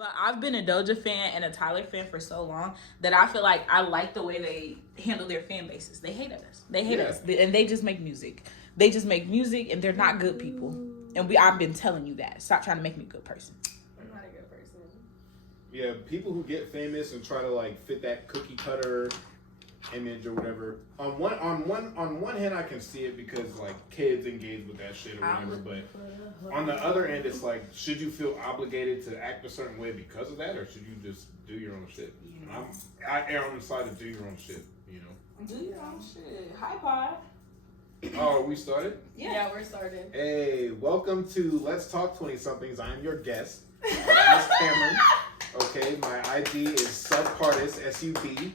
But I've been a Doja fan and a Tyler fan for so long that I feel like I like the way they handle their fan bases. They hate us. They hate us. And they just make music. They just make music and they're not good people. And I've been telling you that. Stop trying to make me a good person. I'm not a good person. Yeah, people who get famous and try to like fit that cookie cutter image or whatever. On one hand, I can see it because like kids engage with that shit or whatever. But on the other end, it's like, should you feel obligated to act a certain way because of that, or should you just do your own shit? I err on the side of do your own shit. You know. Do your own shit. Hi, Pod. Oh, we started? Yeah, we're starting. Hey, welcome to Let's Talk 20-somethings. I'm your guest. My name is Cameron. Okay, my IG is subpartist, SUB.PARTIST,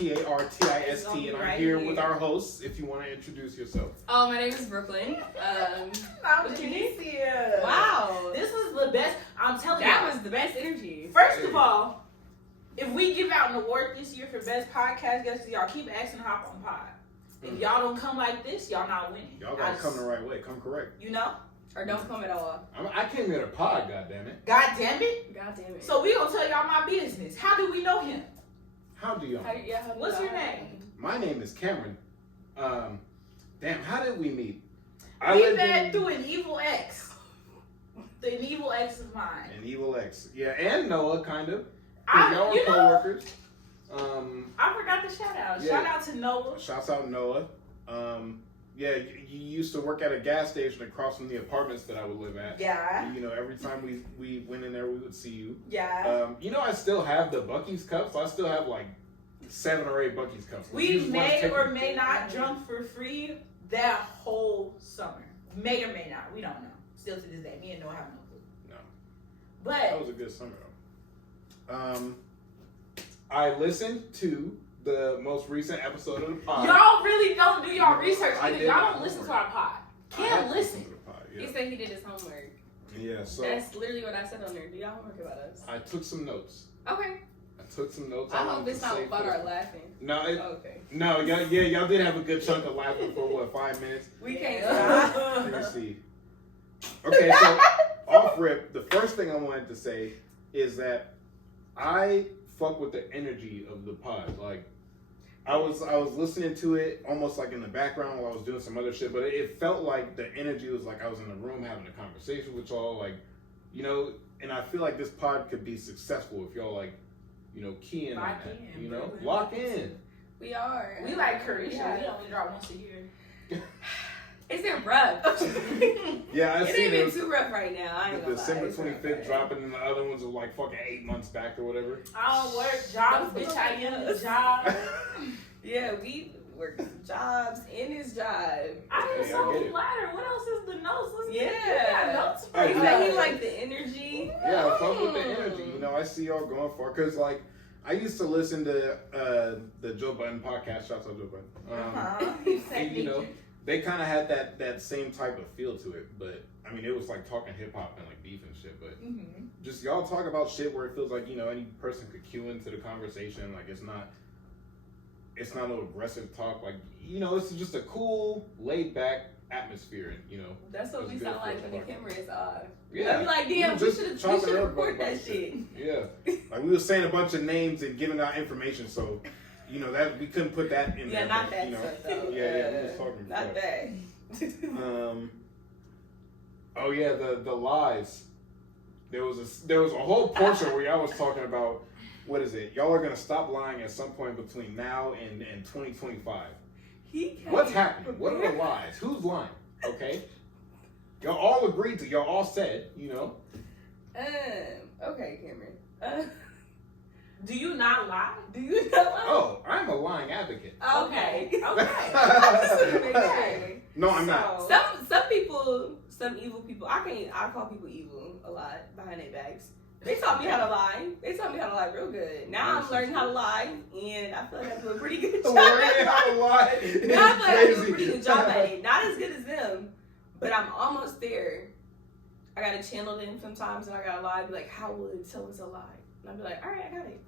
and I'm here with our hosts. If you want to introduce yourself. Oh, my name is Brooklyn. I'm Janicia. Wow, this was the best. I'm telling you, that was the best energy. First of all, if we give out an award this year for best podcast guest, y'all keep asking to hop on pod. If y'all don't come like this, y'all not winning. Y'all gotta come the right way. Come correct. You know? Or don't come at all. I came here to pod, goddammit. God damn it. God damn it. So we gonna tell y'all my business. How do we know him? How do y'all know? What's your name? My name is Cameron. Damn, how did we meet? We met through an evil ex. An evil ex of mine. An evil ex. Yeah, and Noah, kind of. Y'all were co-workers. I forgot the shout out. Shout out to Noah. Shouts out Noah. Yeah, you used to work at a gas station across from the apartments that I would live at. Yeah. You know, every time we went in there, we would see you. Yeah. You know, I still have the Buc-ee's cups. I still have like 7 or 8 Buc-ee's cups. We may or may not drunk for free that whole summer. May or may not. We don't know. Still to this day, me and Noah have no clue. No. But that was a good summer though. I listened to the most recent episode of the pod. Y'all really don't do y'all research either. Y'all don't listen to our pod. Can't listen. He said he did his homework. Yeah, so that's literally what I said on there. Do y'all homework about us? I took some notes. Okay. I took some notes. I hope it's not about our laughing. No, okay. No, y'all did have a good chunk of laughing for what, 5 minutes? We can't stop. Let me see. Okay, so off rip, the first thing I wanted to say is that I fuck with the energy of the pod. Like, I was listening to it almost like in the background while I was doing some other shit, but it felt like the energy was like I was in the room having a conversation with y'all, like, you know, and I feel like this pod could be successful if y'all like, you know, key in on that, you know, lock in. We are. We like Curry, so we only drop once a year. It's been rough. Yeah, I it ain't been too rough right now. I ain't gonna lie. December 25th dropping, and the other ones are like fucking 8 months back or whatever. I don't work jobs, bitch. I am a job. Yeah, we work jobs in his job. I am so flattered. What else is the notes? Notes. He like the energy. Yeah, fuck with the energy. You know, I see y'all going far because like I used to listen to the Joe Budden podcast. Shouts out Joe Budden. And, you know, they kind of had that same type of feel to it, but I mean, it was like talking hip hop and like beef and shit. But just y'all talk about shit where it feels like, you know, any person could cue into the conversation. Like it's not no aggressive talk. Like, you know, it's just a cool, laid back atmosphere. You know, that's what we sound like when the camera is off. Yeah, I'm like, damn, we should record that shit. Yeah, like we were saying a bunch of names and giving out information, so. You know, that we couldn't put that in there. Yeah, not but, that you know, stuff, though. Yeah, we was talking not that. Oh yeah, the lies. There was a whole portion where y'all was talking about, what is it? Y'all are gonna stop lying at some point between now and 2025. What's happening? What are the lies? Who's lying? Okay. Y'all all agreed to. Y'all all said, you know. Okay, Cameron. Do you not lie? Oh, I'm a lying advocate. Okay. No, I'm not. Some people, some evil people. I call people evil a lot behind their backs. They taught me how to lie. They taught me how to lie real good. Now I'm learning how to lie, and I feel like I do a pretty good job. Learning how to lie. Now I feel like I do a pretty good job at it. Not as good as them, but I'm almost there. I gotta channel them sometimes, and I gotta lie. Be like, how would tell us a lie? And I'll be like, all right, I got it.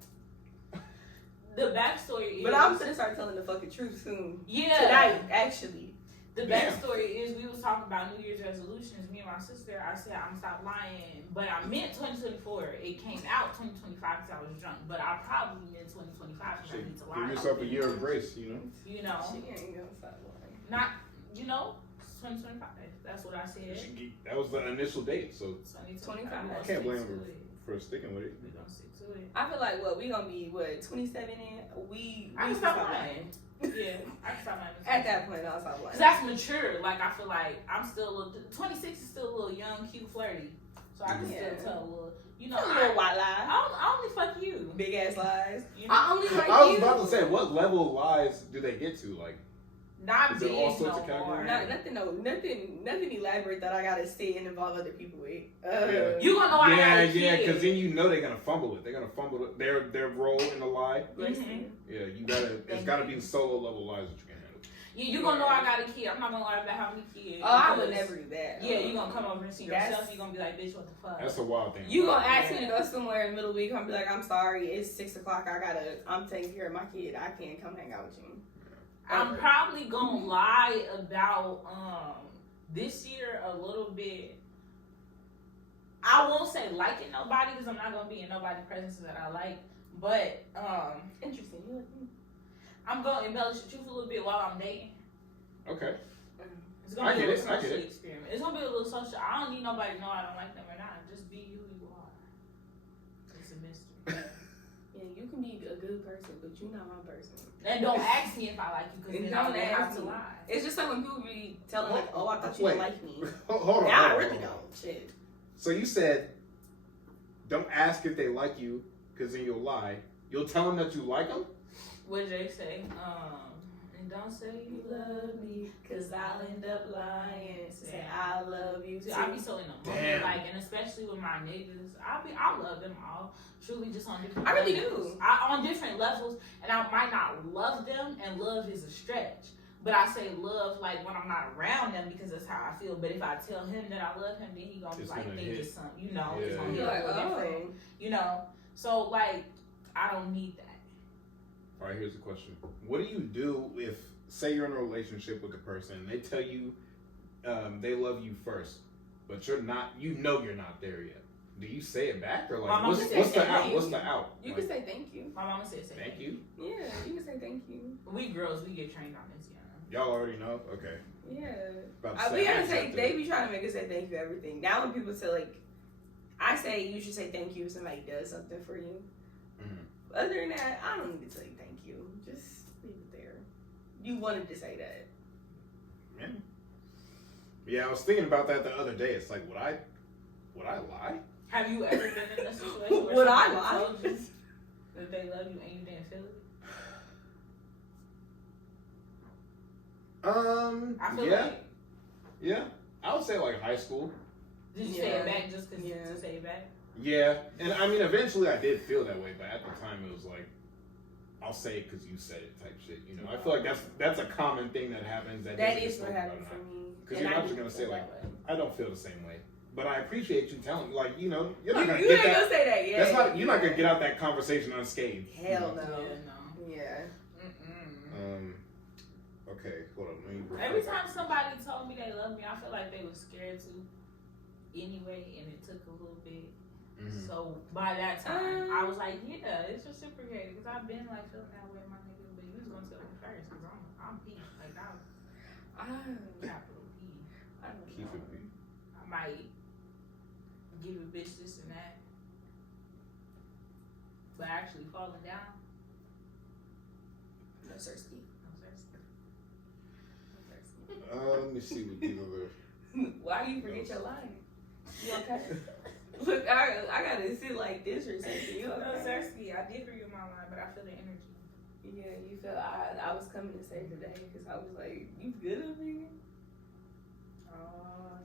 The backstory is... But I'm gonna start telling the fucking truth soon. Yeah. Tonight, actually. The backstory is we was talking about New Year's resolutions. Me and my sister, I said I'm stop lying, but I meant 2024. It came out 2025 because I was drunk, but I probably meant 2025 because I need to lie. Give yourself a year of grace, you know. She ain't gonna stop lying. Not, 2025. That's what I said. That was the initial date, so 25. I can't blame her for sticking with it. We gonna stick to it. I feel like we gonna be 27 in. We I can stop lying. Yeah, I can stop lying. At that point, I'll stop lying. Cause that's mature. Like I feel like I'm still a little. 26 is still a little young, cute, flirty. So I can still tell a little. A little white lie. I only fuck you. Big ass lies. I only like I was about to say, what level of lies do they get to? Like, not big all sorts of no more. Nothing elaborate that I gotta say and involve other people with. You gonna know I got a kid. Yeah, because then they're gonna fumble it. They're gonna fumble their role in the lie. Listen. Yeah, it's gotta be the solo level lies that you can handle. Yeah, you gonna know I got a kid. I'm not gonna lie about how many kids. Oh, I would never do that. Yeah, you gonna come over and see yourself. You gonna be like, bitch, what the fuck? That's a wild thing. You gonna ask me to go somewhere in the middle of the week? I'm gonna be like, I'm sorry, it's 6 o'clock. I'm taking care of my kid. I can't come hang out with you. I'm probably gonna lie about this year a little bit. I won't say liking nobody because I'm not gonna be in nobody's presence that I like. But interesting. I'm gonna embellish the truth a little bit while I'm dating. Okay. It's gonna be a little social experiment. It's gonna be a little social. I don't need nobody to know I don't like them or not. Just be who you are. It's a mystery. Yeah, you can be a good person, but you're not my person. And don't ask me if I like you because then I don't have to lie. It's just like when people be telling like, oh, I thought you didn't like me. Hold on. Now I really don't. Shit. So you said, don't ask if they like you because then you'll lie. You'll tell them that you like them? What Jay say? And don't say you love me because I'll end up lying. Say I love you too. I be so in the moment, like, and especially with my niggas, I love them all. Truly, just on different. I really levels. do. On different levels, and I might not love them, and love is a stretch. But I say love like when I'm not around them because that's how I feel. But if I tell him that I love him, then he gonna be like, think it's something, it's gonna hit a little different, So like, I don't need that. All right, here's the question. What do you do if, say you're in a relationship with a person, and they tell you they love you first, but you're not there yet? Do you say it back or like what's the out? What's the out? You can say thank you. My mama said say thank you. Yeah, you can say thank you. We girls, we get trained on this, Y'all already know? Okay. Yeah. We gotta say, they be trying to make us say thank you for everything. Now when people say like, I say you should say thank you if somebody does something for you. Mm-hmm. Other than that, I don't need to say thank you. Just leave it there. You wanted to say that. Yeah, I was thinking about that the other day. It's like, would I lie? Have you ever been in a situation where would I lie? Told you that they love you and you didn't feel it? I feel like. Yeah. I would say like high school. Did you say it back just because you to say it back? Yeah. And I mean, eventually I did feel that way, but at the time it was like, I'll say it because you said it type shit. I feel like that's a common thing that happens. That is what happened for me. Because you're not just going to say like, I don't feel the same way. But I appreciate you telling me, like, you're not going to get that. Gonna say that, yeah. You're not going to get out that conversation unscathed. Hell no. Yeah. Okay, hold on. Every time somebody told me they love me, I feel like they were scared to anyway, and it took a little bit. Mm-hmm. So by that time, I was like, yeah, it's reciprocated. Because I've been like feeling that way, my nigga. But you was going to tell me first because I'm P. Like, capital P. I don't Keep know. it P. I might give a bitch this and that. But actually falling down. No, sir, ski. Let me see what these other. Why do you forget your line? You okay? Look, I gotta sit like this or something. You okay? No, Sersky, I did forget my line, but I feel the energy. Yeah, you felt I was coming to save the day because I was like, you good over here? Oh,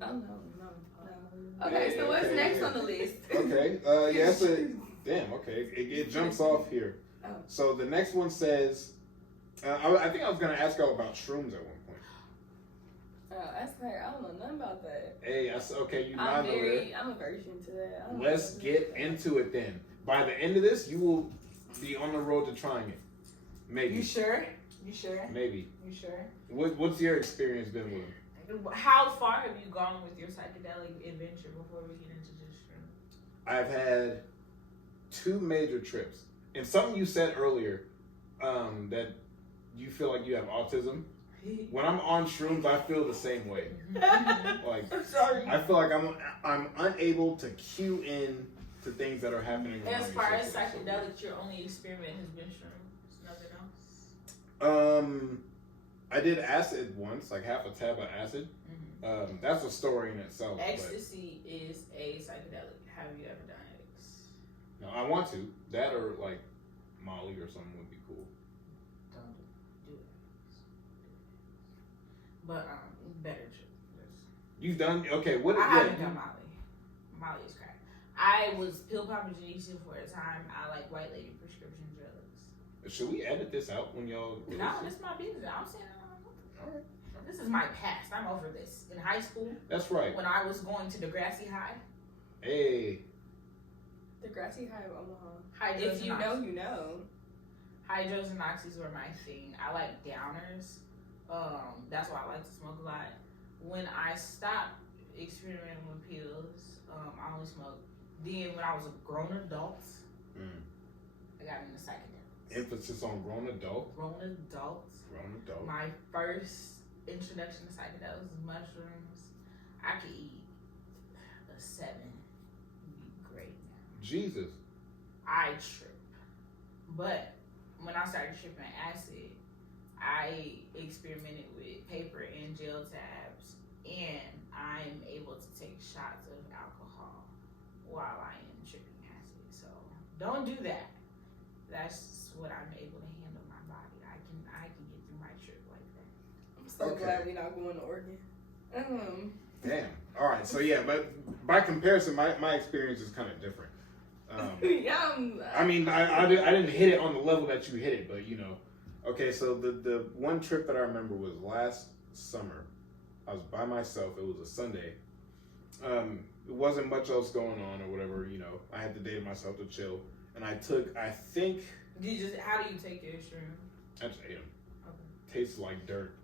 no. Okay, so what's next on the list? Okay, damn, okay. It jumps off here. Oh. So the next one says, I think I was going to ask y'all about shrooms at one point. Oh, that's fair. I don't know nothing about that. Hey, okay, you I'm a virgin to that. Let's get into it then. By the end of this, you will be on the road to trying it. Maybe. You sure? You sure? Maybe. You sure? What's your experience been with them? How far have you gone with your psychedelic adventure before we get into this room? I've had 2 major trips. And something you said earlier, that you feel like you have autism. When I'm on shrooms, I feel the same way. Like, I'm sorry. I feel like I'm unable to cue in to things that are happening around me. As far as psychedelics, your only experiment has been shrooms. Nothing else? I did acid once, like half a tab of acid. That's a story in itself. Ecstasy is a psychedelic. Have you ever done X? No, I want to. That or like Molly or something would be cool. Don't do it. But better trip. You've done okay. What? I haven't done Molly. Molly is crack. I was pill popping Genesia for a time. I like white lady prescription drugs. Should we edit this out when y'all? No, this is my business. I'm saying. All right. This is my past. I'm over this. In high school. That's right. When I was going to Degrassi High. Hey. Degrassi High of Omaha. Hydros If you know, you know. Hydros and oxys were my thing. I like downers. That's why I like to smoke a lot. When I stopped experimenting with pills, I only smoked. Then when I was a grown adult, I got into psychedelics. Emphasis on grown adult. Grown adults. Grown adult. My first introduction to psychedelics was mushrooms. I could eat a 7. Be great now. Jesus. I trip. But when I started tripping acid, I experimented with paper and gel tabs, and I'm able to take shots of alcohol while I am tripping acid. So don't do that. That's what I'm able to handle my body. I can get through my trip like that. I'm so glad we're not going to Oregon. Damn. All right. So yeah, but by comparison, my experience is kind of different. I mean, I didn't hit it on the level that you hit it, but you know. Okay, so the one trip that I remember was last summer. I was by myself. It was a Sunday. It wasn't much else going on or whatever. You know, I had the day to myself to chill, and I took. I think. How do you take your shroom? I just ate them. Okay. Tastes like dirt.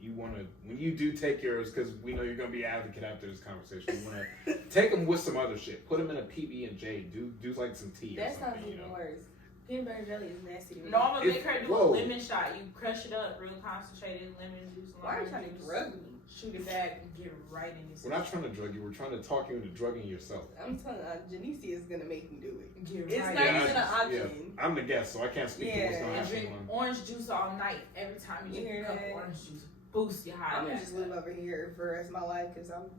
You want to, when you do take yours, because we know you're gonna be an advocate after this conversation. You want to take them with some other shit. Put them in a PB and J. Do like some tea. That or something, sounds even worse. Peanut butter jelly is nasty to me. No, I'm gonna make her do a lemon shot. You crush it up, real concentrated lemon juice. Why are you trying to drug me? Shoot it back and get right in your system. We're not trying to drug you. We're trying to talk you into drugging yourself. I'm telling you, Janicia is gonna make me do it. Get It's right. not even an option. Yeah, I'm the guest, so I can't speak to what's going to And happen. drink orange juice all night. Every time you drink a cup of orange juice, boost your high. I'm gonna just live over here for the rest of my life because I'm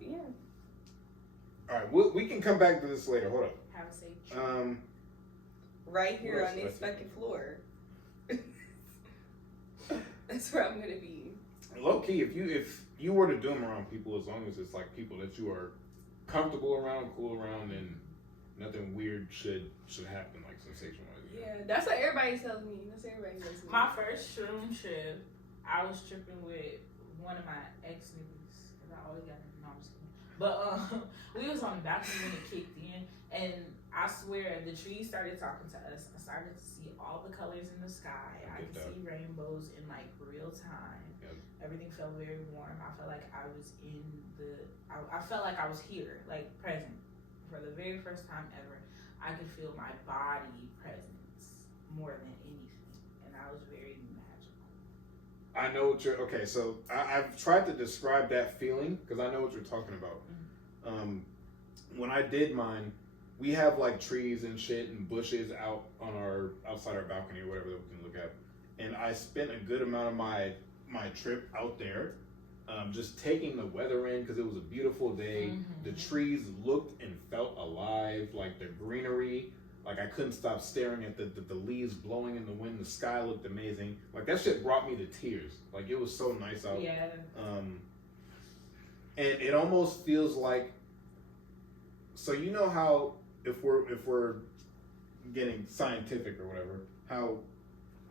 All right, we can come back to this later. Hold up. Have a safe trip. Right here on the second floor. That's where I'm gonna be. Low key, if you were to do them around people, as long as it's like people that you are comfortable around, cool around, and nothing weird should happen, like sensation wise. Yeah, that's what everybody tells me. My first shroom trip, I was tripping with one of my ex niggas because I always got no, I'm just kidding. But we was on the balcony when it kicked in, and I swear the trees started talking to us. I started to see all the colors in the sky. I could see rainbows in like real time. Yep. Everything felt very warm. I felt like I was I felt like I was here, like present. For the very first time ever, I could feel my body presence more than anything. And I was very magical. I know what you're, okay, so I've tried to describe that feeling because I know what you're talking about. When I did mine, we have like trees and shit and bushes out on outside our balcony or whatever that we can look at. And I spent a good amount of my trip out there, just taking the weather in because it was a beautiful day. The trees looked and felt alive, like the greenery. Like I couldn't stop staring at the leaves blowing in the wind. The sky looked amazing. Like that shit brought me to tears. Like it was so nice out. Yeah. And it almost feels like, so you know how if we're getting scientific or whatever, how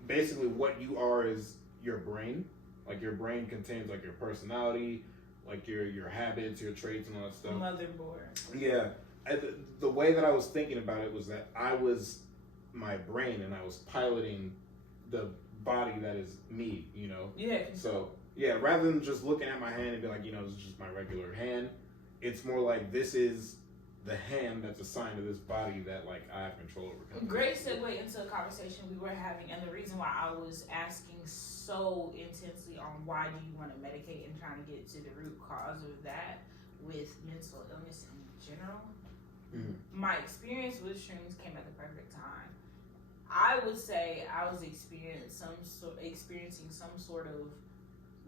basically what you are is your brain. Like your brain contains like your personality, like your habits, your traits, and all that stuff. Motherboard. Yeah. The way that I was thinking about it was that I was my brain and I was piloting the body that is me, you know? Yeah. So, yeah, rather than just looking at my hand and be like, you know, this is just my regular hand, it's more like this is the hand that's assigned to this body that, like, I have control over. Great segue into a conversation we were having, and the reason why I was asking so intensely on why do you want to medicate and trying to get to the root cause of that with mental illness in general. My experience with shrooms came at the perfect time. I would say I was experiencing some sort of,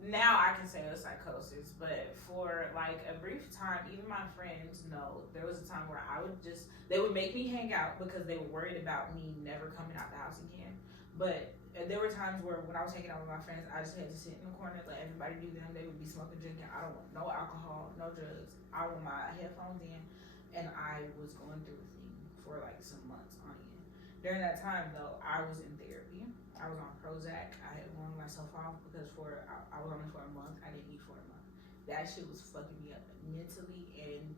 now I can say it was psychosis, but for like a brief time, even my friends know there was a time where they would make me hang out because they were worried about me never coming out the house again. But there were times where when I was hanging out with my friends, I just had to sit in the corner, let everybody do them. They would be smoking, drinking. I don't want no alcohol, no drugs. I want my headphones in, and I was going through a thing for like some months on end. During that time, though, I was in therapy. I was on Prozac. I had worn myself off because I was on it for a month. I didn't eat for a month. That shit was fucking me up mentally and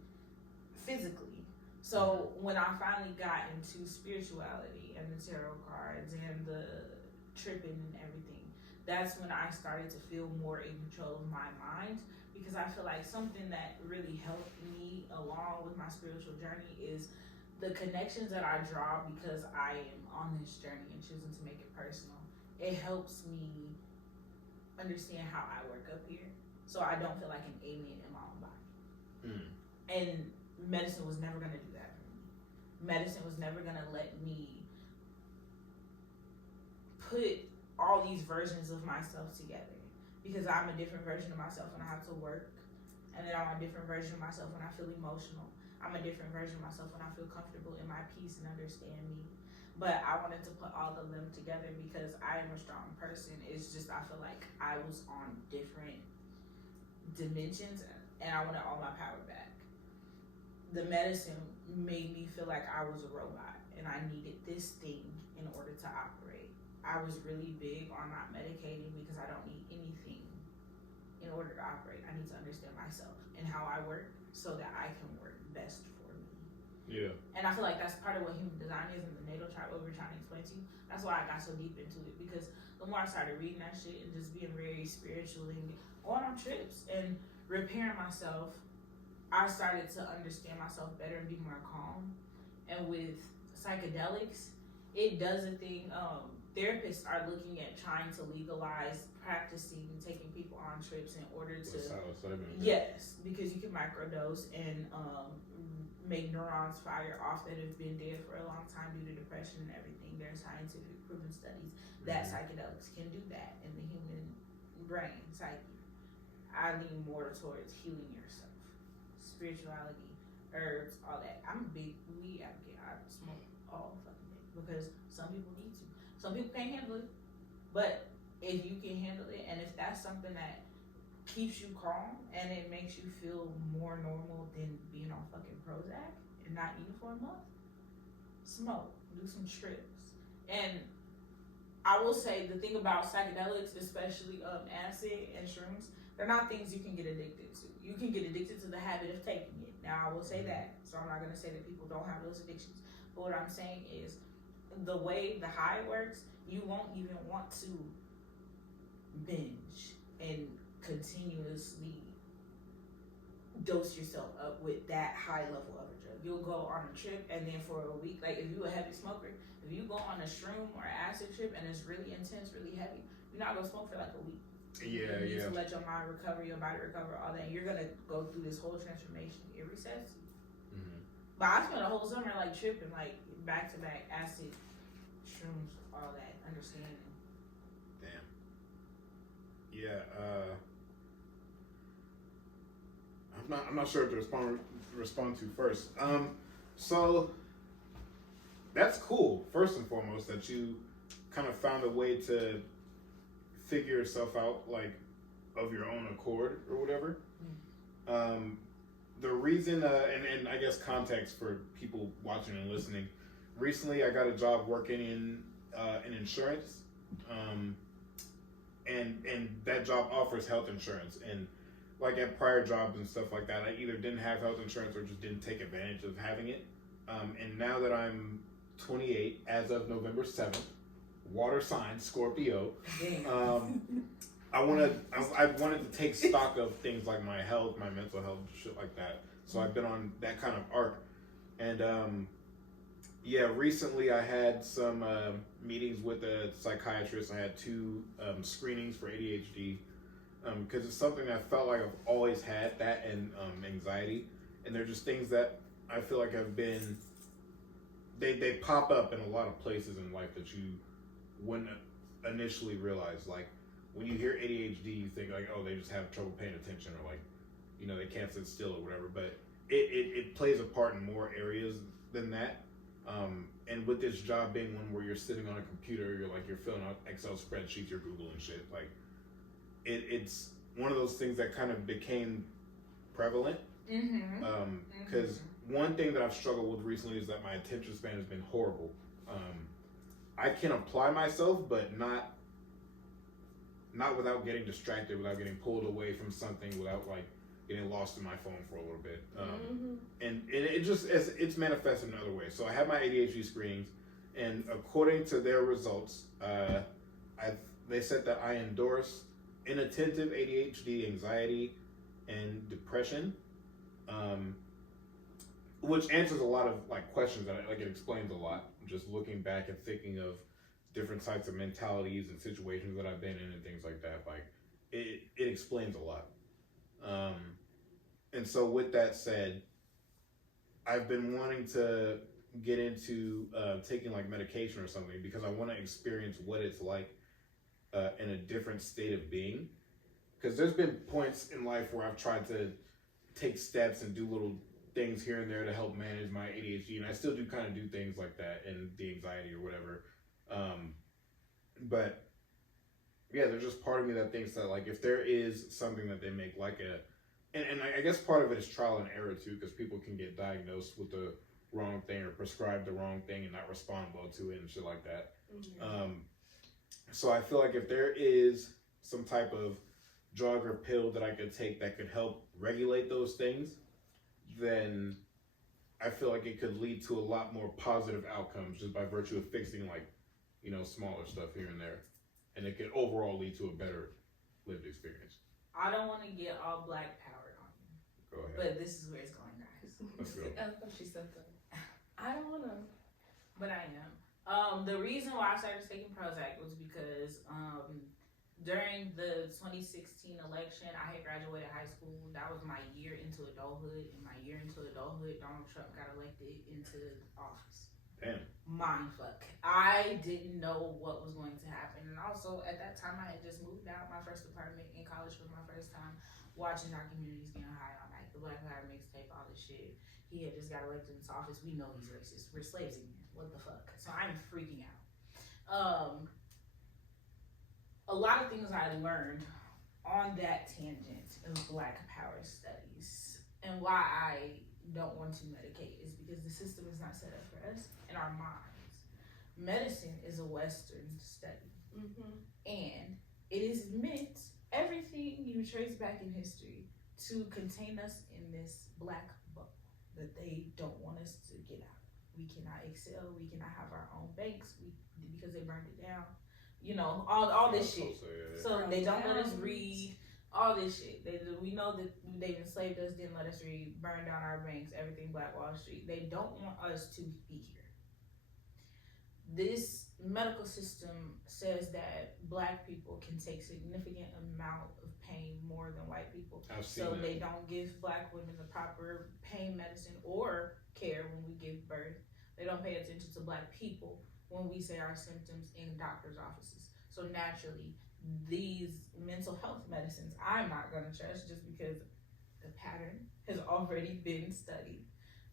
physically. So when I finally got into spirituality and the tarot cards and the tripping and everything, that's when I started to feel more in control of my mind, because I feel like something that really helped me along with my spiritual journey is the connections that I draw because I am on this journey and choosing to make it personal. It helps me understand how I work up here, so I don't feel like an alien in my own body. And medicine was never gonna do that for me. Medicine was never gonna let me put all these versions of myself together, because I'm a different version of myself when I have to work, and then I'm a different version of myself when I feel emotional. I'm a different version of myself when I feel comfortable in my peace and understand me. But I wanted to put all of them together because I am a strong person. It's just I feel like I was on different dimensions and I wanted all my power back. The medicine made me feel like I was a robot and I needed this thing in order to operate. I was really big on not medicating because I don't need anything in order to operate. I need to understand myself and how I work so that I can work best for me. Yeah. And I feel like that's part of what human design is in the natal chart, what we're trying to explain to you. That's why I got so deep into it, because the more I started reading that shit and just being very spiritual and going on trips and repairing myself, I started to understand myself better and be more calm. And with psychedelics, it does a thing. Therapists are looking at trying to legalize practicing taking people on trips in order to yes, because you can microdose and make neurons fire off that have been dead for a long time due to depression and everything. There's scientific proven studies that psychedelics can do that in the human brain, psyche. I lean more towards healing yourself, spirituality, herbs, all that. I'm a big weed advocate. I smoke all fucking day because some people need to. Some people can't handle it, but if you can handle it, and if that's something that keeps you calm and it makes you feel more normal than being on fucking Prozac and not eating for a month, smoke, do some trips. And I will say the thing about psychedelics, especially acid and shrooms, they're not things you can get addicted to. You can get addicted to the habit of taking it. Now I will say that, so I'm not gonna say that people don't have those addictions, but what I'm saying is the way the high works, you won't even want to binge and continuously dose yourself up with that high level of a drug. You'll go on a trip and then for a week, like if you're a heavy smoker, if you go on a shroom or acid trip and it's really intense, really heavy, you're not gonna smoke for like a week. You need to let your mind recover, your body recover, all that. And you're gonna go through this whole transformation. It resets you. But I spent a whole summer like tripping, like back to back acid, shrooms, all that, understanding. Damn. Yeah. I'm not sure what to respond to first. So that's cool. First and foremost, that you kind of found a way to figure yourself out, like of your own accord or whatever. The reason, and I guess context for people watching and listening. Recently, I got a job working in insurance, and that job offers health insurance. And like at prior jobs and stuff like that, I either didn't have health insurance or just didn't take advantage of having it. And now that I'm 28, as of November 7th, water sign, Scorpio. I wanted to take stock of things like my health, my mental health, shit like that. So I've been on that kind of arc. And recently I had some meetings with a psychiatrist. I had 2 screenings for ADHD because it's something that I felt like I've always had, that and anxiety. And they're just things that I feel like have been, they pop up in a lot of places in life that you wouldn't initially realize. Like when you hear ADHD, you think like, oh, they just have trouble paying attention, or like, they can't sit still or whatever. But it plays a part in more areas than that. And with this job being one where you're sitting on a computer, you're filling out Excel spreadsheets, you're Googling shit. Like it's one of those things that kind of became prevalent. Because one thing that I've struggled with recently is that my attention span has been horrible. I can apply myself, but not without getting distracted, without getting pulled away from something, without like getting lost in my phone for a little bit. And it just, it's manifested in other ways. So I had my ADHD screenings, and according to their results, they said that I endorse inattentive ADHD, anxiety, and depression, which answers a lot of like questions that it explains a lot. Just looking back and thinking of different types of mentalities and situations that I've been in and things like that, like it explains a lot. And so with that said, I've been wanting to get into taking like medication or something, because I want to experience what it's like in a different state of being. Because there's been points in life where I've tried to take steps and do little things here and there to help manage my ADHD, and I still do kind of do things like that and the anxiety or whatever. But yeah, there's just part of me that thinks that like if there is something that they make like and I guess part of it is trial and error too, because people can get diagnosed with the wrong thing or prescribed the wrong thing and not respond well to it and shit like that. So I feel like if there is some type of drug or pill that I could take that could help regulate those things, then I feel like it could lead to a lot more positive outcomes just by virtue of fixing like, smaller stuff here and there. And it could overall lead to a better lived experience. I don't want to get all black powered on you. Go ahead. But this is where it's going, guys. Let's go. She said that. I don't want to. But I am. The reason why I started taking Prozac was because during the 2016 election, I had graduated high school. That was my year into adulthood. In my year into adulthood, Donald Trump got elected into office. Damn. Mindfuck. I didn't know what was going to happen. And also, at that time, I had just moved out my first apartment in college for my first time, watching our communities getting high all night. The Black Power mixtape, all this shit. He had just got elected into office. We know he's racist. We're slaves again. What the fuck? So I'm freaking out. A lot of things I learned on that tangent of Black Power studies, and why I don't want to medicate is because the system is not set up for us in our minds. Medicine is a Western study, and it is meant, everything you trace back in history, to contain us in this black bubble that they don't want us to get out. We cannot excel. We cannot have our own banks because they burned it down. All this shit. So they don't let us read. All this shit. We know that they enslaved us, didn't let us read, burned down our banks, everything Black Wall Street. They don't want us to be here. This medical system says that Black people can take significant amount of pain more than white people. So they don't give Black women the proper pain medicine or care when we give birth. They don't pay attention to Black people when we say our symptoms in doctor's offices. So naturally, these mental health medicines I'm not going to trust, just because the pattern has already been studied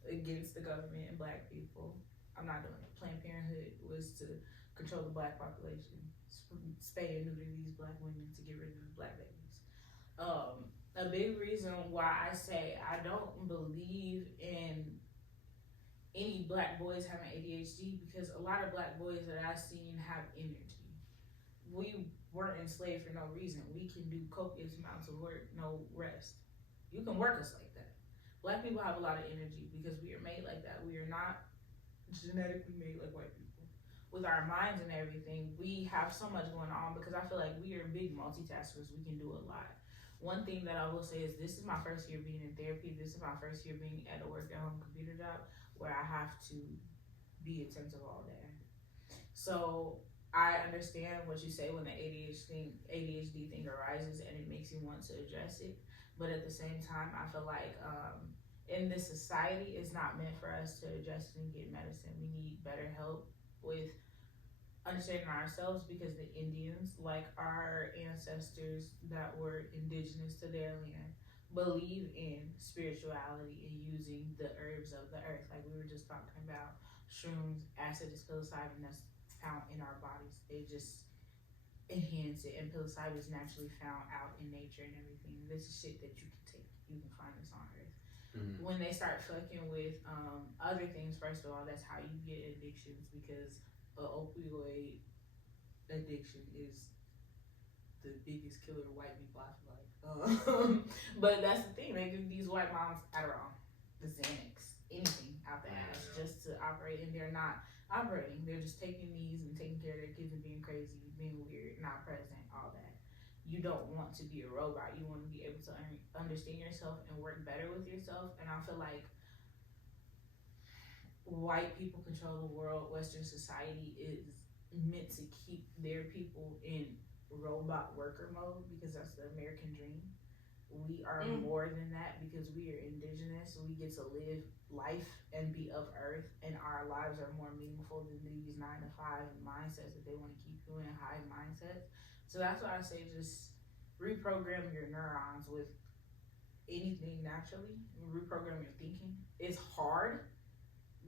against the government and Black people. I'm not doing it. Planned Parenthood was to control the Black population, spay and neuter these Black women to get rid of the Black babies. A big reason why I say I don't believe in any Black boys having ADHD, because a lot of Black boys that I've seen have energy. We weren't enslaved for no reason. We can do copious amounts of work, no rest. You can work us like that. Black people have a lot of energy because we are made like that. We are not genetically made like white people. with our minds and everything, we have so much going on because I feel like we are big multitaskers. We can do a lot. One thing that I will say is this is my first year being in therapy. This is my first year being at a work at home computer job where I have to be attentive all day. So I understand what you say when the ADHD thing arises and it makes you want to address it. But at the same time, I feel like in this society, it's not meant for us to address it and get medicine. We need better help with understanding ourselves because the Indians, like our ancestors that were indigenous to their land, believe in spirituality and using the herbs of the earth. Like we were just talking about shrooms, acid is psilocybin that's found in our bodies. They just enhance it, and psilocybin is naturally found out in nature and everything. This is shit that you can take. You can find this on earth. Mm-hmm. When they start fucking with other things, first of all, that's how you get addictions because opioid addiction is the biggest killer of white people, I feel like. But that's the thing, they give these white moms Adderall, the Xanax, anything out the ass just to operate, and they're not operating. They're just taking these and taking care of their kids and being crazy, being weird, not present, all that. You don't want to be a robot. You want to be able to understand yourself and work better with yourself. And I feel like white people control the world. Western society is meant to keep their people in robot worker mode because that's the American dream. We are more than that because we are indigenous. We get to live life and be of earth, and our lives are more meaningful than these 9-to-5 mindsets that they want to keep you in, high mindsets. So that's why I say just reprogram your neurons with anything naturally. Reprogram your thinking. It's hard,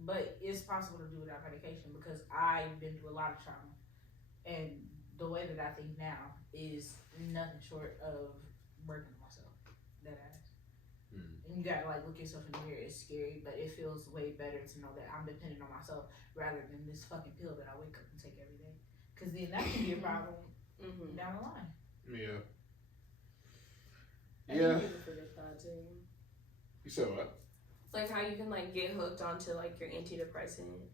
but it's possible to do without medication because I've been through a lot of trauma. And the way that I think now is nothing short of working on myself. That ass. And you gotta like look yourself in the mirror. It's scary, but it feels way better to know that I'm dependent on myself rather than this fucking pill that I wake up and take every day. Because then that can be a problem down the line. Yeah. Yeah. People forget that too. You said what? Like how you can like get hooked onto like your antidepressant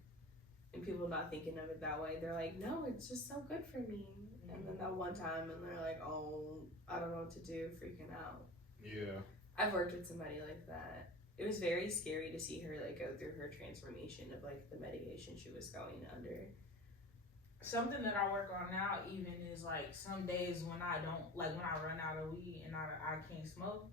and people not thinking of it that way. They're like, no, it's just so good for me. And then that one time and they're like, oh, I don't know what to do, freaking out. Yeah. I've worked with somebody like that. It was very scary to see her like go through her transformation of like the medication she was going under. Something that I work on now even is like some days when I don't, like when I run out of weed and I can't smoke,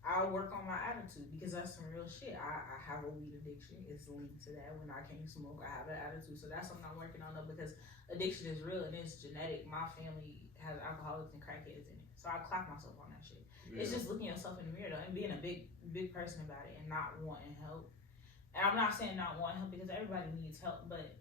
I'll work on my attitude because that's some real shit. I have a weed addiction. It's linked to that. When I can't smoke, I have an attitude. So that's something I'm working on though because addiction is real and it's genetic. My family has alcoholics and crackheads in it. So I clap myself on that shit. Yeah. It's just looking yourself in the mirror though and being a big person about it and not wanting help. And I'm not saying not wanting help because everybody needs help, but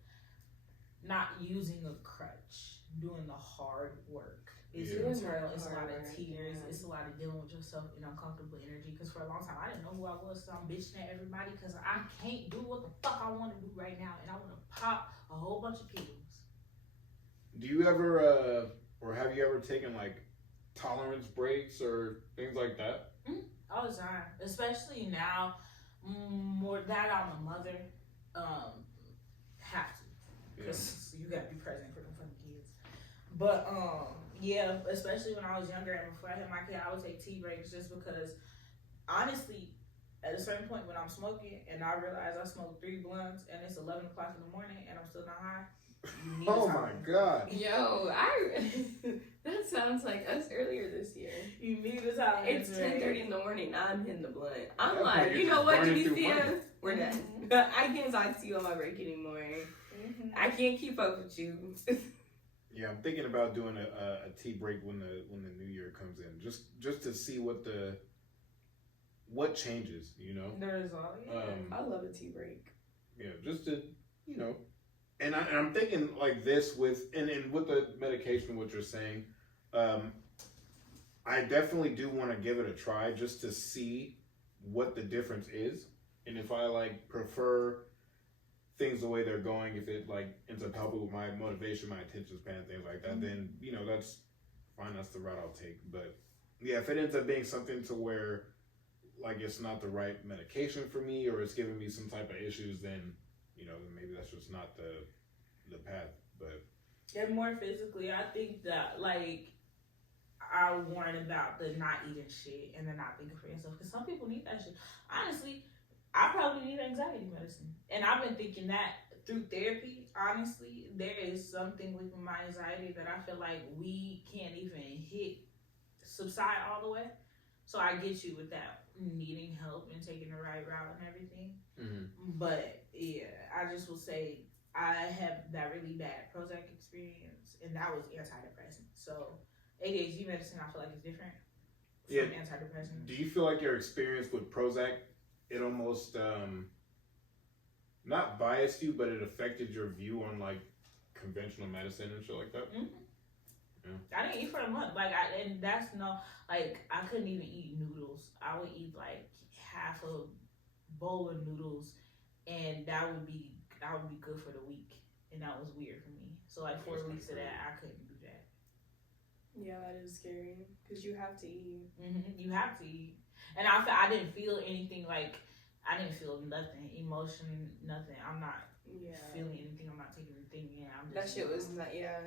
not using a crutch, doing the hard work. It's internal. It's a lot of tears. Yeah. It's a lot of dealing with yourself in uncomfortable energy. Because for a long time, I didn't know who I was. So I'm bitching at everybody because I can't do what the fuck I want to do right now, and I want to pop a whole bunch of pills. Do you ever, or have you ever taken like tolerance breaks or things like that? All the time, especially now. More that I'm a mother, have to because you gotta be present for them fucking kids. But yeah, especially when I was younger and before I had my kid, I would take tea breaks just because honestly, at a certain point when I'm smoking and I realize I smoked 3 blunts and it's 11 o'clock in the morning and I'm still not high. Oh my god. Yo, that sounds like us earlier this year. You need a time. It's 10:30 in the morning. I'm hitting the blunt. I'm like, you know what, GBCM? We're done. I can't talk to you on my break anymore. I can't keep up with you. Yeah, I'm thinking about doing a tea break when the new year comes in, just to see what changes, you know. There's all. Yeah. I love a tea break. Yeah, just to and I'm thinking like this with the medication, what you're saying, I definitely do want to give it a try just to see what the difference is, and if I like prefer things the way they're going, if it like ends up helping with my motivation, my attention span, things like that, then that's fine. That's the route I'll take. But yeah, if it ends up being something to where like it's not the right medication for me or it's giving me some type of issues, then maybe that's just not the path. But and more physically, I think that like I warn about the not eating shit and the not thinking for yourself because some people need that shit. Honestly, I probably need anxiety medicine, and I've been thinking that through therapy. Honestly, there is something with my anxiety that I feel like we can't even subside all the way. So I get you with that needing help and taking the right route and everything. Mm-hmm. But yeah, I just will say I have that really bad Prozac experience, and that was antidepressant. So ADHD medicine, I feel like is different from antidepressants. Do you feel like your experience with Prozac, it almost not biased you, but it affected your view on like conventional medicine and shit like that? Mm-hmm. Yeah. I didn't eat for a month. And that's I couldn't even eat noodles. I would eat like half a bowl of noodles, and I would be good for the week, and that was weird for me. So like 4 weeks of that, I couldn't do that. Yeah, that is scary because you have to eat. Mm-hmm. You have to eat, and I didn't feel anything like. I didn't feel nothing, emotion, nothing. I'm not feeling anything. I'm not taking anything in. I'm just that shit was not. Yeah.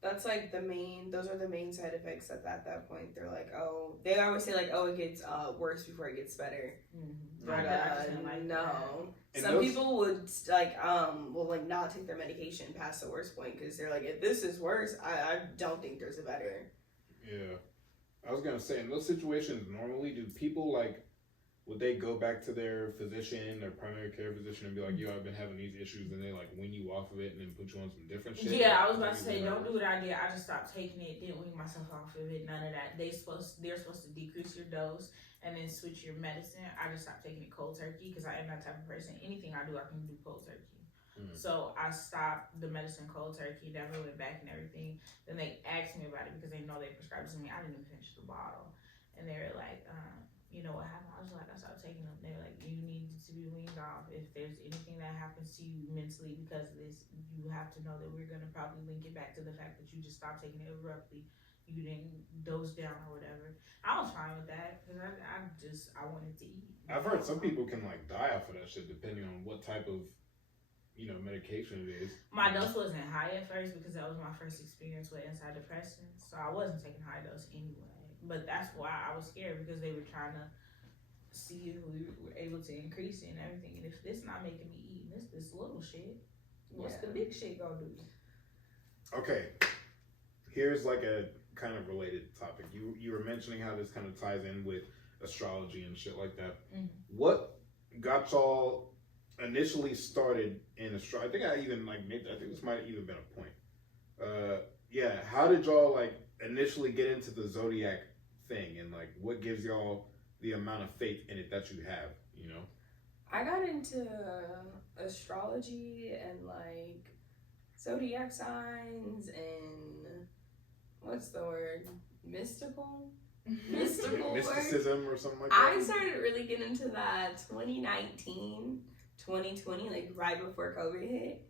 That's like those are the main side effects at that point. They're like, oh, they always say like, oh, it gets worse before it gets better. Mm-hmm. But no. Some people would will like not take their medication past the worst point because they're like, if this is worse, I don't think there's a better. Yeah. I was gonna say, in those situations, normally do people like, would they go back to their physician, their primary care physician, and be like, yo, I've been having these issues, and they like wean you off of it and then put you on some different shit? Yeah, I was about to say, don't do what I did. I just stopped taking it, didn't wean myself off of it, none of that. They're supposed to decrease your dose and then switch your medicine. I just stopped taking it cold turkey because I am that type of person. Anything I do, I can do cold turkey. Mm-hmm. So I stopped the medicine cold turkey, never went back and everything. Then they asked me about it because they know they prescribed it to me. I didn't even finish the bottle. And they were like, you know what happened? I was like, I stopped taking them. They were like, you need to be weaned off. If there's anything that happens to you mentally because of this, you have to know that we're going to probably link it back to the fact that you just stopped taking it abruptly. You didn't dose down or whatever. I was fine with that because I wanted to eat. I've heard some people can like die off of that shit depending on what type of, medication it is. My dose wasn't high at first because that was my first experience with antidepressants. So I wasn't taking high dose anyway. But that's why I was scared because they were trying to see if we were able to increase it and everything. And if this not making me eat, this little shit, what's the big shit gonna do? Okay, here's like a kind of related topic. You were mentioning how this kind of ties in with astrology and shit like that. Mm-hmm. What got y'all initially started in astrology? I think I think this might have even been a point. How did y'all like initially get into the zodiac thing, and like what gives y'all the amount of faith in it that you have? I got into astrology and like zodiac signs and what's the word, mysticism or something like that. I started really getting into that 2019 2020, like right before COVID hit.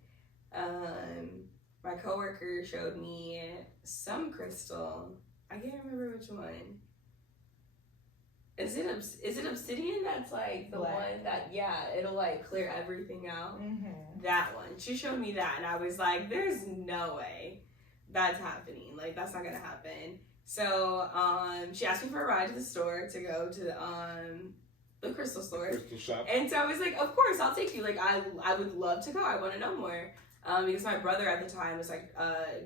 My coworker showed me some crystal. I can't remember which one. Is it obsidian? That's like the Black. one that it'll like clear everything out. Mm-hmm. That one. She showed me that, and I was like, "There's no way that's happening. Like that's not gonna happen." So she asked me for a ride to the store to go to the crystal store. Crystal shop. And so I was like, of course, I'll take you. Like, I would love to go. I want to know more. Because my brother at the time was like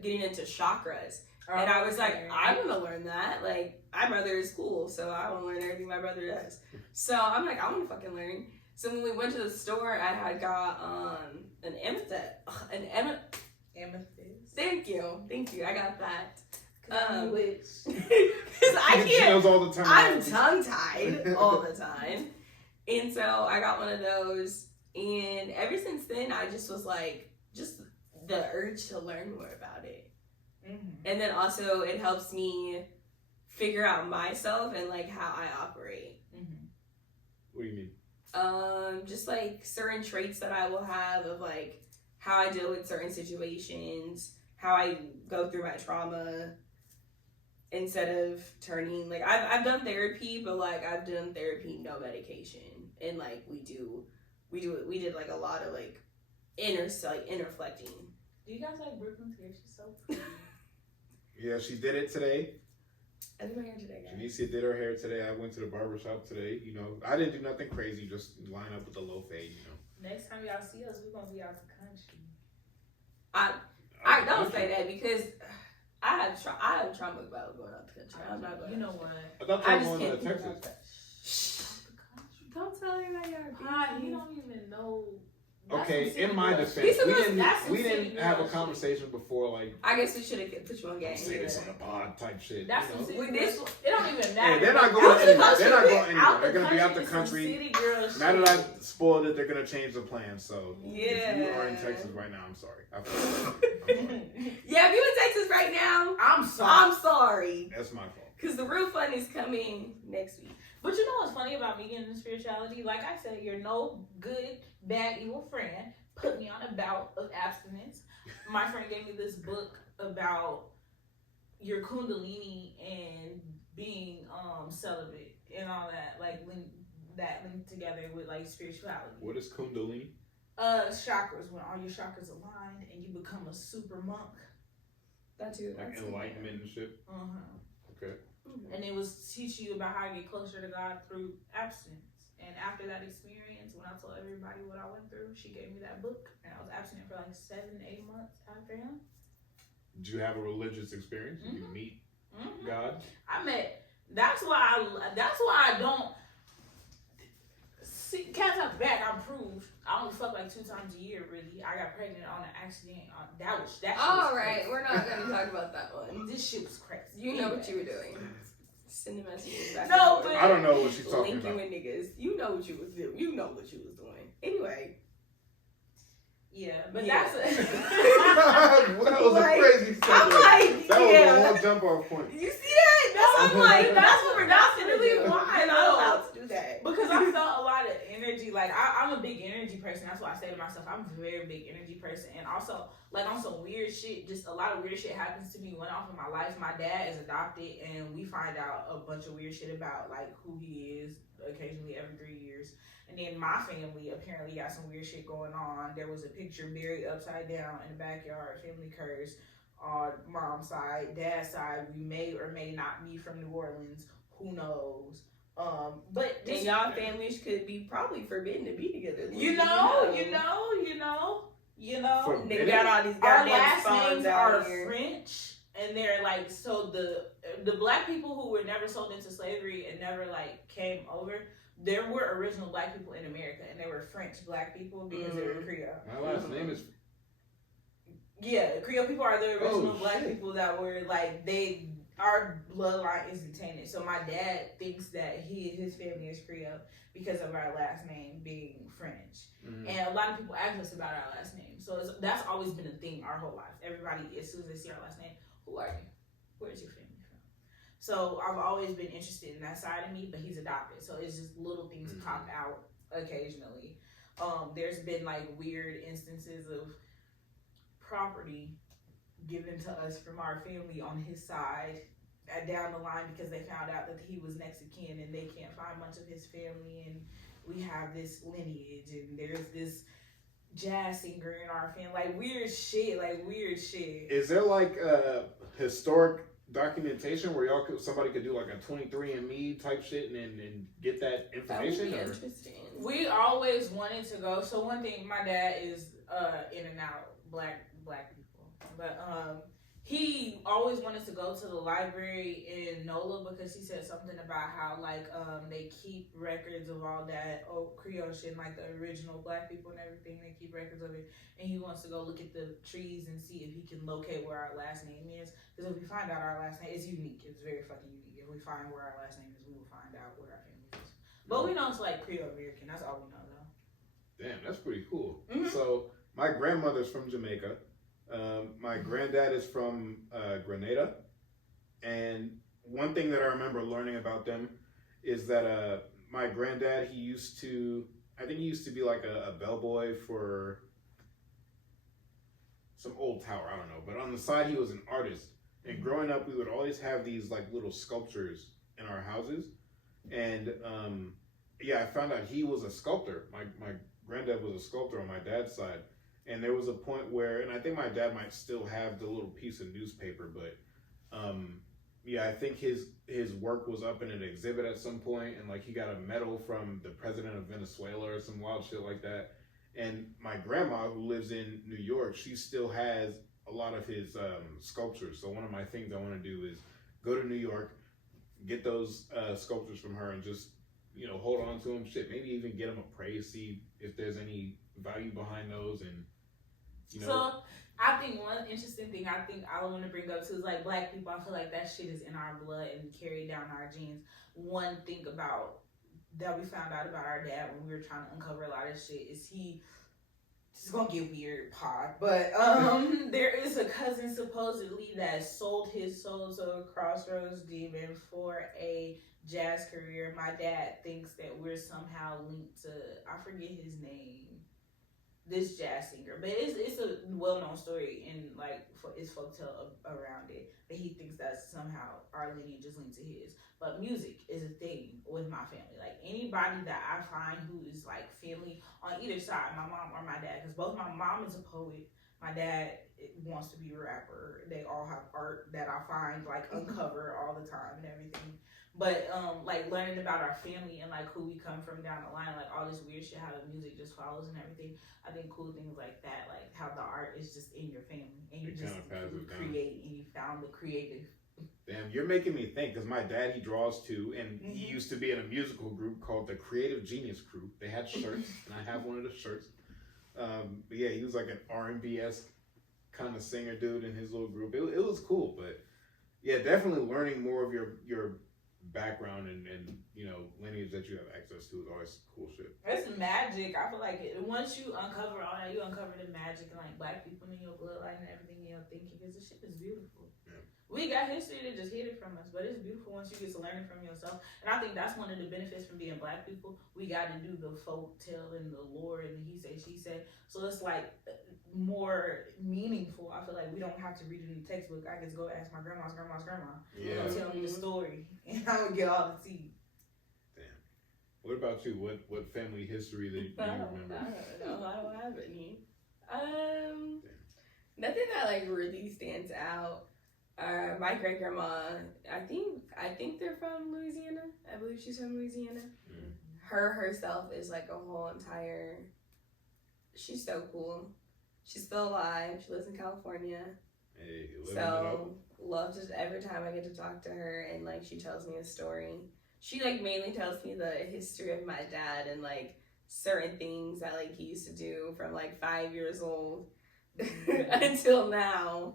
getting into chakras. And I was like, I want to learn that. Like, my brother is cool, so I want to learn everything my brother does. So I'm like, I want to fucking learn. So when we went to the store, I had got an amethyst. Amethyst. Thank you. I got that. Because I She knows all the time. I'm tongue-tied all the time. And so I got one of those. And ever since then, I just was like, just the urge to learn more about it. Mm-hmm. And then also it helps me figure out myself and like how I operate. Mm-hmm. What do you mean? Just like certain traits that I will have of like how I deal with certain situations, how I go through my trauma, instead of turning like I've done therapy, but like I've done therapy no medication, and like we did like a lot of like interflecting. Do you guys like Brooklyn's hair? She's so pretty. Yeah, she did it today. I did my hair today, guys. Janicia did her hair today. I went to the barber shop today. You know, I didn't do nothing crazy. Just line up with the low fade. You know. Next time y'all see us, we're gonna be out the country. I don't say that because I have trauma about going out the country. I'm not going. You know what? I thought I you just were going can't to think Texas. Don't tell anybody our Pod, business. you don't even know. Okay, in my defense, that's we didn't have a shit. conversation before, like, I guess we should have put you on game. say this on the pod type shit. That's you some know? city With girls. this- It don't even matter. Hey, they're not Out going the anywhere. country, They're not going out anywhere. They're the gonna be out the is some country. city girl Now shit. that I've spoiled it, they're gonna change the plan. So Yeah. if you are in Texas right now, I'm sorry. I'm sorry. Yeah, if you in Texas right now, I'm sorry. I'm sorry. That's my fault. Because the real fun is coming next week. But you know what's funny about me getting into spirituality? Like I said, you're no good, bad, evil friend. Put me on a bout of abstinence. My friend gave me this book about your kundalini and being celibate and all that, like linked together with like spirituality. What is Kundalini? Chakras, when all your chakras aligned and you become a super monk. That too. Like enlightenment and shit. Okay. And it was teaching you about how to get closer to God through abstinence. And after that experience, when I told everybody what I went through, she gave me that book, and I was abstinent for like 7-8 months after him. Did you have a religious experience? Did you meet God? I met. That's why I don't. See, cats out the bag. I'm proved. I only fuck like 2 times a year. Really, I got pregnant on an accident. That shit All was right, crazy. we're not going to talk about that one. This shit was crazy. You know what you were doing. Sending messages back No, and forth. I don't know what she's talking Link you about. and niggas. You know what you was doing. You know what you was doing. Anyway. Yeah, but Yeah. that's That was Like, a crazy I'm segue. like, That was yeah. a whole jump off point. You see that? That's I'm like, that's what we're not gonna really do. why, We're not though. allowed to do that. because I felt a lot of energy. Like I'm a big energy person. That's why I say to myself, I'm a very big energy person. And also, like on some weird shit, just a lot of weird shit happens to me one off in my life. My dad is adopted, and we find out a bunch of weird shit about like who he is occasionally every 3 years. And then my family apparently got some weird shit going on. There was a picture buried upside down in the backyard, family curse on mom's side, dad's side. We may or may not be from New Orleans. Who knows? But And just, y'all families could be probably forbidden to be together. you know. They got all these Our goddamn last spawns names out are here. French, and they're like, so the black people who were never sold into slavery and never like came over, there were original black people in America, and they were French black people because they were Creole. My last name is. Yeah, Creole people are the original black shit. people that were like our bloodline is tainted. So my dad thinks that his family is Creole because of our last name being French. And a lot of people ask us about our last name. So that's always been a thing our whole life. Everybody, as soon as they see our last name, who are you? Where's your family from? So I've always been interested in that side of me, but he's adopted. So it's just little things pop out occasionally. There's been like weird instances of property given to us from our family on his side down the line because they found out that he was next of kin and they can't find much of his family, and we have this lineage and there's this jazz singer in our family, like weird shit. Is there like historic documentation where somebody could do like a 23andMe type shit and get that information? That Or? would be interesting. We always wanted to go. So one thing, my dad is in and out black people, but he always wanted to go to the library in NOLA because he said something about how like they keep records of all that old Creole shit, like the original black people and everything. They keep records of it, and he wants to go look at the trees and see if he can locate where our last name is. Because if we find out our last name, it's unique. It's very fucking unique. If we find where our last name is, we will find out where our family is. But we know it's like Creole American. That's all we know though. Damn, that's pretty cool. Mhm. So my grandmother's from Jamaica. My granddad is from Grenada, and one thing that I remember learning about them is that my granddad, he used to be like a bellboy for some old tower, I don't know, but on the side he was an artist. And growing up, we would always have these like little sculptures in our houses, and I found out he was a sculptor. My granddad was a sculptor on my dad's side. And there was a point where, and I think my dad might still have the little piece of newspaper, but yeah, I think his work was up in an exhibit at some point, and like he got a medal from the president of Venezuela or some wild shit like that. And my grandma, who lives in New York, she still has a lot of his sculptures. So one of my things I want to do is go to New York, get those sculptures from her, and just, you know, hold on to them. Shit, maybe even get them appraised, see if there's any value behind those, and you know. So I think one interesting thing I want to bring up too is like Black people. I feel like that shit is in our blood and carried down our genes. One thing about that we found out about our dad when we were trying to uncover a lot of shit is this is gonna get weird, pod, but there is a cousin supposedly that sold his soul to a crossroads demon for a jazz career. My dad thinks that we're somehow linked to, I forget his name, this jazz singer, but it's a well-known story and like it's folktale around it, but he thinks that somehow our lineage is linked to his. But music is a thing with my family. Like anybody that I find who is like family on either side, my mom or my dad, because both my mom is a poet, my dad wants to be a rapper. They all have art that I find like uncover all the time and everything. But like learning about our family and like who we come from down the line, like all this weird shit, how the music just follows and everything. I think cool things like that, like how the art is just in your family and you just create and you found the creative. Damn, you're making me think, because my dad, he draws too, and he used to be in a musical group called the Creative Genius Crew. They had shirts, and I have one of the shirts. But yeah, he was like an R&B-esque kind of singer dude in his little group. It was cool, but yeah, definitely learning more of your background and you know, lineage that you have access to is always cool shit. It's magic. I feel like once you uncover all that, you uncover the magic and like Black people in your bloodline and everything in your thinking, because the shit is beautiful. Yeah. We got history that just hid it from us, but it's beautiful once you get to learn it from yourself. And I think that's one of the benefits from being Black people. We got to do the folk tale and the lore and the he said, she said. So it's like more meaningful. I feel like we don't have to read it in the textbook. I just go ask my grandma's grandma. Yeah. Tell me the story, and I would get all the tea. Damn. What about you? What family history that you remember? I don't have any. Nothing that like really stands out. My great grandma, I think they're from Louisiana. I believe she's from Louisiana. Mm. Her herself is like a whole entire. She's so cool. She's still alive. She lives in California. Hey, so love just every time I get to talk to her and like she tells me a story. She like mainly tells me the history of my dad and like certain things that like he used to do from like 5 years old until now.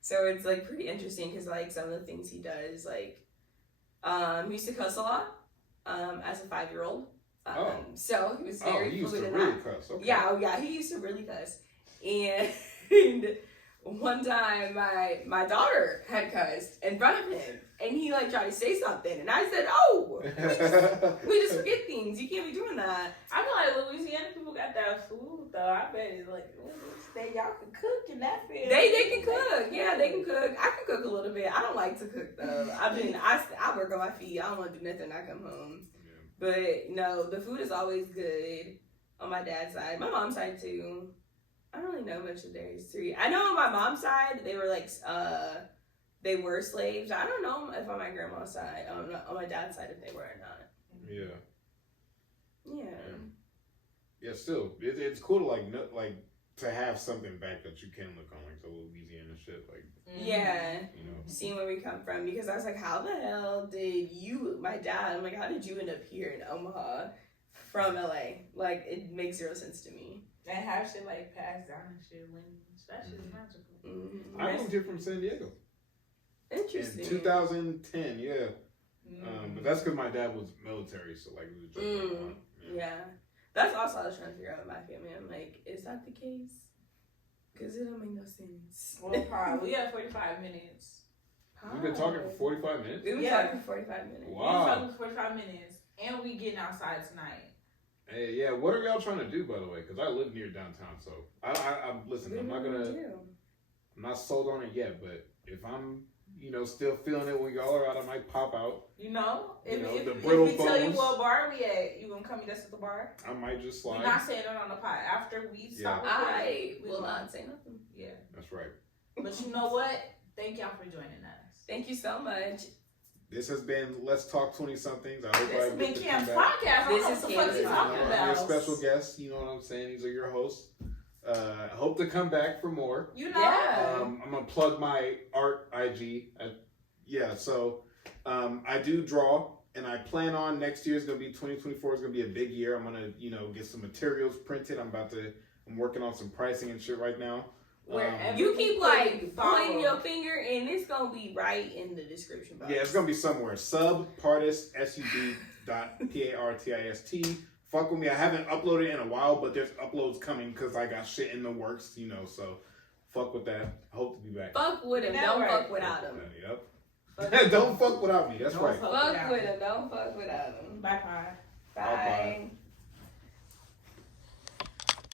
So it's like pretty interesting because like some of the things he does, like he used to cuss a lot as a 5-year-old. So he was very he used to fluid in really that. cuss. Okay. Yeah, he used to really cuss. And one time my daughter had cussed in front of him and he like tried to say something and I said, oh, we just forget things. You can't be doing that. I feel like Louisiana people got that food though. I bet it's like y'all can cook in that field. They can cook. Yeah, they can cook. I can cook a little bit. I don't like to cook though. I work on my feet. I don't want to do nothing when I come home. Yeah. But no, the food is always good on my dad's side. My mom's side too. I don't really know much of their history. I know on my mom's side they were like they were slaves. I don't know if on my grandma's side, on my dad's side, if they were or not. Yeah. Yeah. Yeah. Still, it's cool to to have something back that you can look on, like the Louisiana shit, like. Yeah. You know. Seeing where we come from, because I was like, how the hell did you, my dad? I'm like, how did you end up here in Omaha from LA? Like, it makes zero sense to me. And have shit like passed down and shit lineage. That shit is magical. Mm-hmm. I moved here from San Diego. Interesting. In 2010, yeah. But that's because my dad was military, so like we was yeah. That's also what I was trying to figure out with my family. I'm like, is that the case? Because it don't make no sense. Well, probably. We have 45 minutes. We've been talking for 45 minutes? We've been talking for 45 minutes. Wow. We've been talking for 45 minutes. And we getting outside tonight. Hey, yeah, what are y'all trying to do, by the way? Because I live near downtown, so I'm listen. I'm not sold on it yet, but if I'm, still feeling it when y'all are out, I might pop out. You know, You know, if the we brittle tell you bones. what bar we at, you gonna come meet us at the bar? I might just slide. We're not saying it on the pod. After we stop I recording, will not say nothing. Yeah. That's right. But you know what? Thank y'all for joining us. Thank you so much. This has been Let's Talk 20 Somethings. I hope This I has been get to Cam's come back. podcast. This This is is what Cam's the fuck you talking podcast. I'm your about. special guest. You know what I'm saying? These are your hosts. I hope to come back for more. You know? Yeah. I'm gonna plug my art IG. So I do draw, and I plan on next year is gonna be 2024 is gonna be a big year. I'm gonna get some materials printed. I'm working on some pricing and shit right now. Wherever You keep like follow. pointing your finger, and it's gonna be right in the description box. Yeah, it's gonna be somewhere. Subpartist SUB.PARTIST. Fuck with me. I haven't uploaded in a while, but there's uploads coming because I got shit in the works. So fuck with that. I hope to be back. Fuck with him, That don't right. fuck without him. Yep. Don't fuck without me. That's Don't right. fuck Fuck without with him. him, don't fuck without him. Bye bye. Bye.